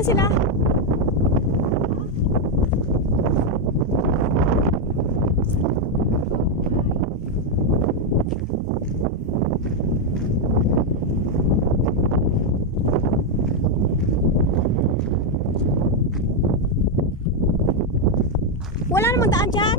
na sila. Wala namang daan dyan.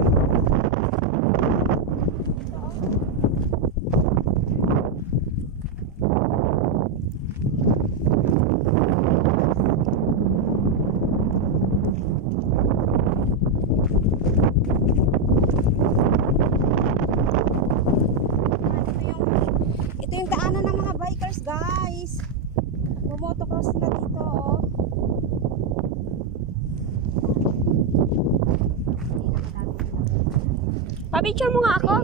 Ito yung daanan ng mga bikers, guys. Motocross na dito, oh. Pa-picture mo nga ako.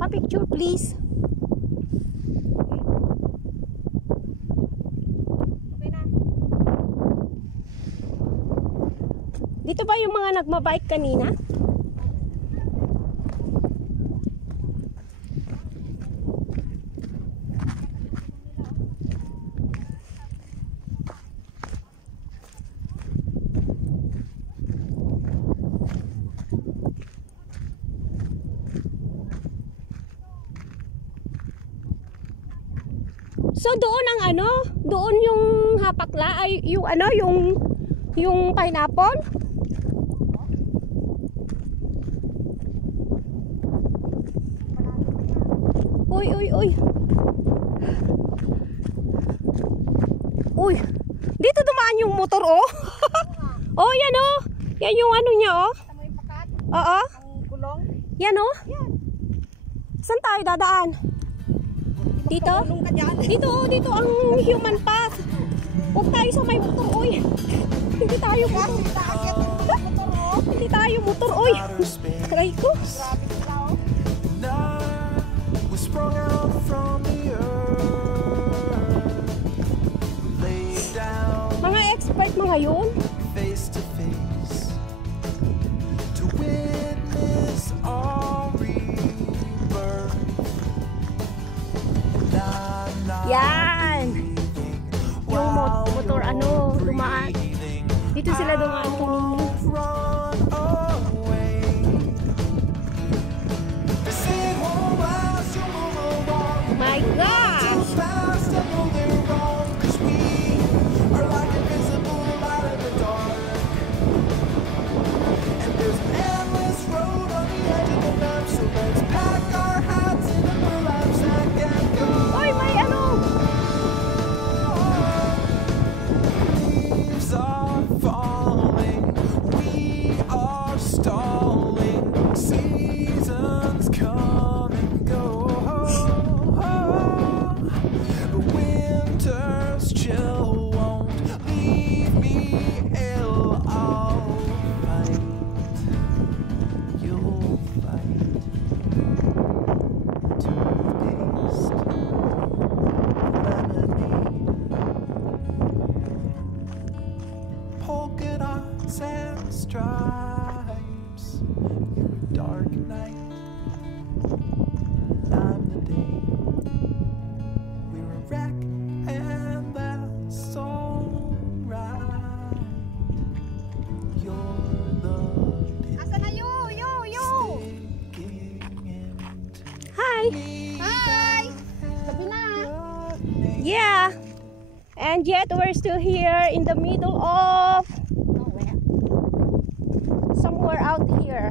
Pa-picture, please. Okay na. Dito ba yung mga nagmabike kanina? So doon ang ano, doon yung hapakla ay yung ano, yung pineapple. Uy, uy, uy. Uy, dito dumaan yung motor, oh. Oh, yan oh. Yan yung ano niya, oh. Tama yung pakat? Oo. Ang gulong? Yan oh. Yan. Saan tayo dadaan? Dito? Dito, dito ang human path. Huwag tayo sa may motor, oy. Hindi tayo motor. Hindi tayo motor, oy. Aray ko. Mga expert mga yun. Yan. Yung motor ano, dumaan. Dito sila dumaan kanina. My gosh! Oy, may ano? Stripes, you're a dark night, I'm the day, we're a wreck and that's alright, you're the Asa na you? Hi! Hi! Sabi na. Yeah! And yet we're still here in the middle of somewhere out here.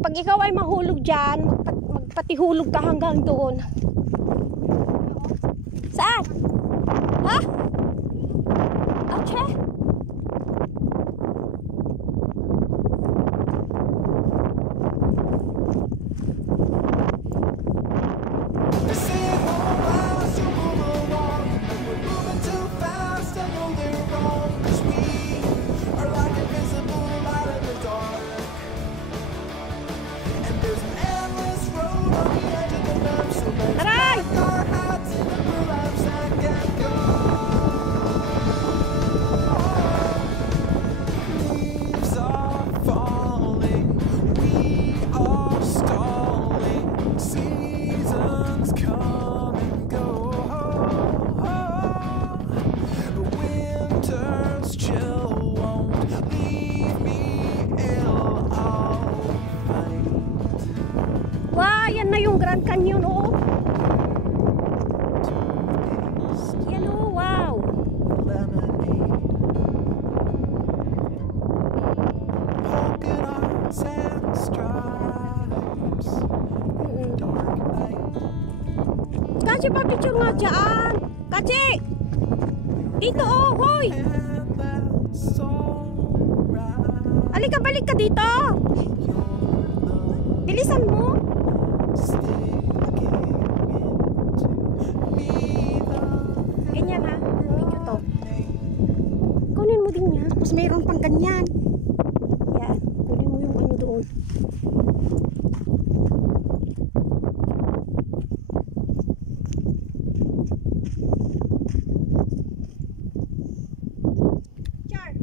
Pag ikaw ay mahulog dyan, magpatihulog ka hanggang doon. Saan? Ha? Ache? Grand Canyon, oh. Yan, oh, wow. Lemonade, polka dots and stripes. Dark night, Kachi, pa-picture nga dyan. Kachi! Dito, oh, hoy! and that's alright. Alika, balik ka dito. Bilisan mo. Sticking into me the Ganyan, ha? Video to. Kunin mo din yan. Tapos mayroon pang ganyan. Yan. Kunin mo yung ano doon.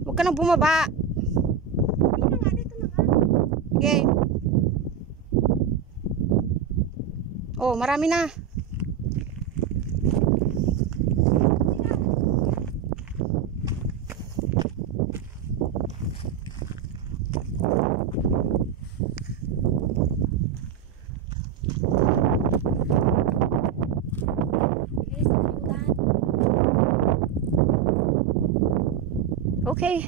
Huwag ka nang bumaba. Dito na nga, dito na nga. Okay. Oh, marami na. Okay.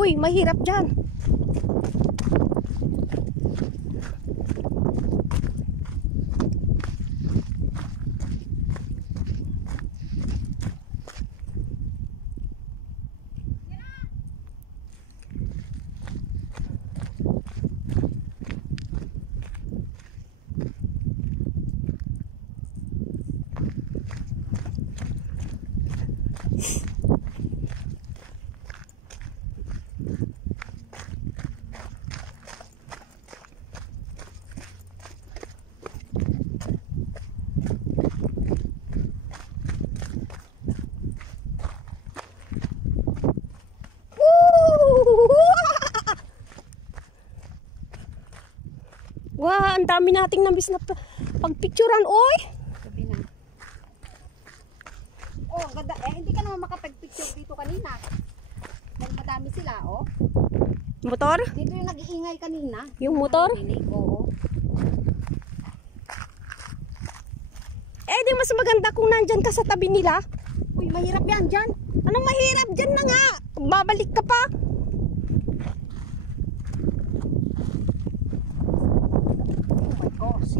Uy, mahirap dyan. Wow, ang dami nating nabis na pagpicturan, oy. Sabi na. Oh, ang ganda. Eh, hindi ka naman makapag-picture dito kanina. Dahil madami sila, oh. Motor? Dito yung nag-iingay kanina. Yung motor? Narinig, oo. Eh, di mas maganda kung nandyan ka sa tabi nila. Uy, mahirap yan dyan. Anong mahirap? Dyan na nga. Babalik ka pa. Oh my gosh.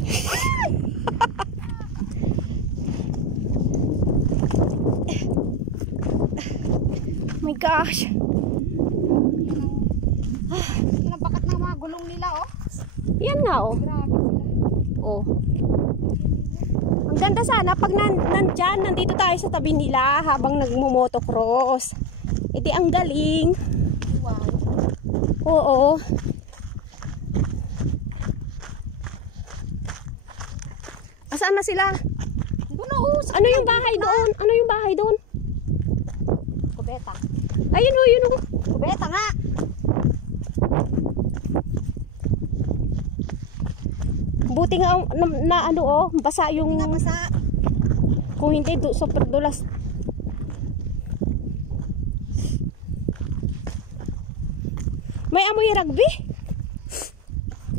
My gosh. Yan ang bakat ng mga gulong nila, oh. Yan nga, oh. Grabe sila. Oh. Ang ganda sana pag nandyan, nandito tayo sa tabi nila habang nagmo-motocross. Edi ang galing. Wow. Oo. Asaan na sila? Doon, oh. Ano yung bahay doon? Ano yung bahay doon? Kubeta. Ayun o, yun o. Kubeta nga. Buti nga na ano oh, basa yung... Nga basa. Kung hindi, super dulas. May amoy rugby?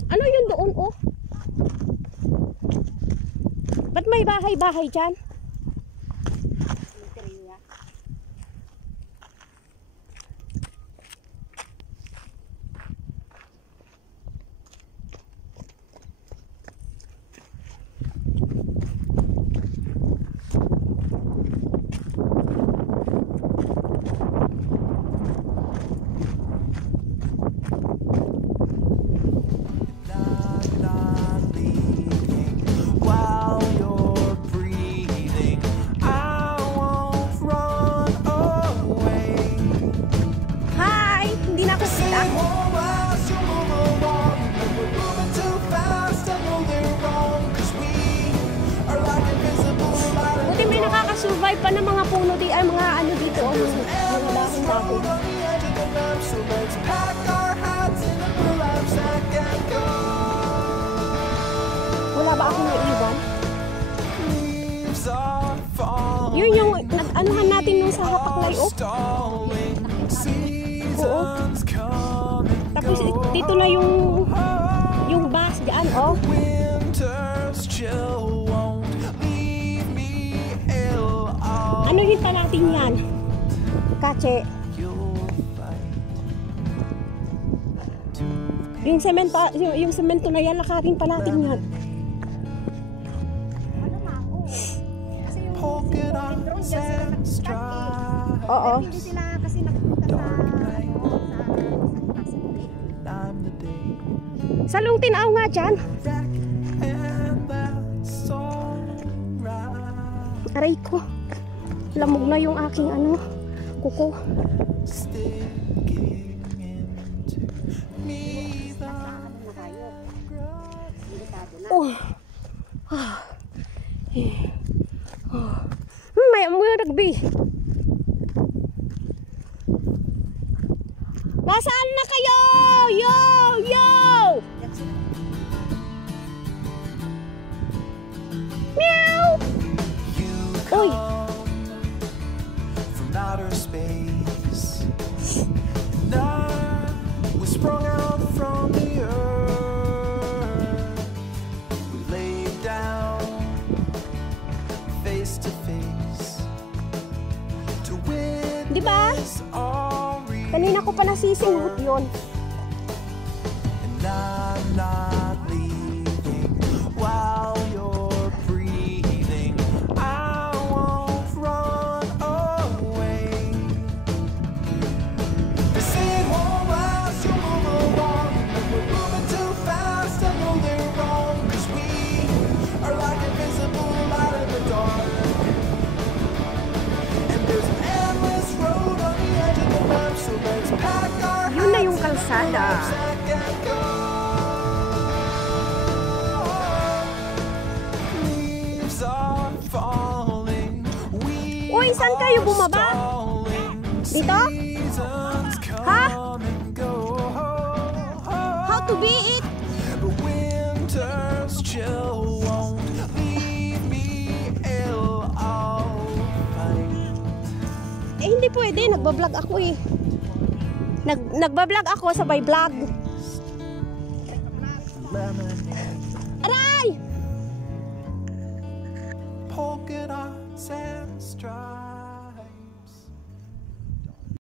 Ano yun doon oh? Ba't may bahay-bahay dyan? not leaving while you're breathing. I won't run away. Hi! Hindi na ako sila. Oh, I still move along. We're moving too fast. I know they're wrong, 'cause we are like invisible light. Buti may nakakasurvive pa ng mga puno di ay mga ano dito oh, mga dahon-dahon. On the edge of the map, so let's pack our hats in a blue life sack and go. anuhan natin nung sa Hapaklay, oh. stalling. Oo. Seasons come and Tapos go. dito na yung bus dyan, oh. Winter's chill won't leave me ill. Ano hinta natin yan? Kache. You'll fight. Yung semento na yan, lakarin pa natin yan. Ano na ako? Kasi yung Polka dots drone dyan sila and nag-start stripes. Oo. Hindi sila kasi nagpunta sa I'm the day. Salong tinaw nga dyan. And that's alright. Aray ko. Lamog na yung aking kuko. Sticking into me the ano na tayo. Delikado na. Oh. May amoy rugby. Nasaan na kayo? Yo! Yo! Yan sila. Meow! you Oy! from outer space. And I was sprung out from the earth. We laid down face to face to Di ba? witness all real. Kanina ko pa nasisinghot yun. And I'm not leaving while you're breathing. I won't run away. They say it won't last, you'll move along. But we're moving too fast, I know they're wrong. 'Cause we are like invisible light in the dark. And there's an endless road on the edge of the map. So let's pack our Yun na yung kalsada. sack and go. Leaves are falling. We Uy, saan kayo bumaba? stalling. Dito? Seasons Ha? come and go. How to be it? But winter's chill won't leave me ill. I'll fight. Eh, hindi pwede. Nagbablog ako eh. Nagbablog ako sa by vlog. Lemonade, Aray! polka dot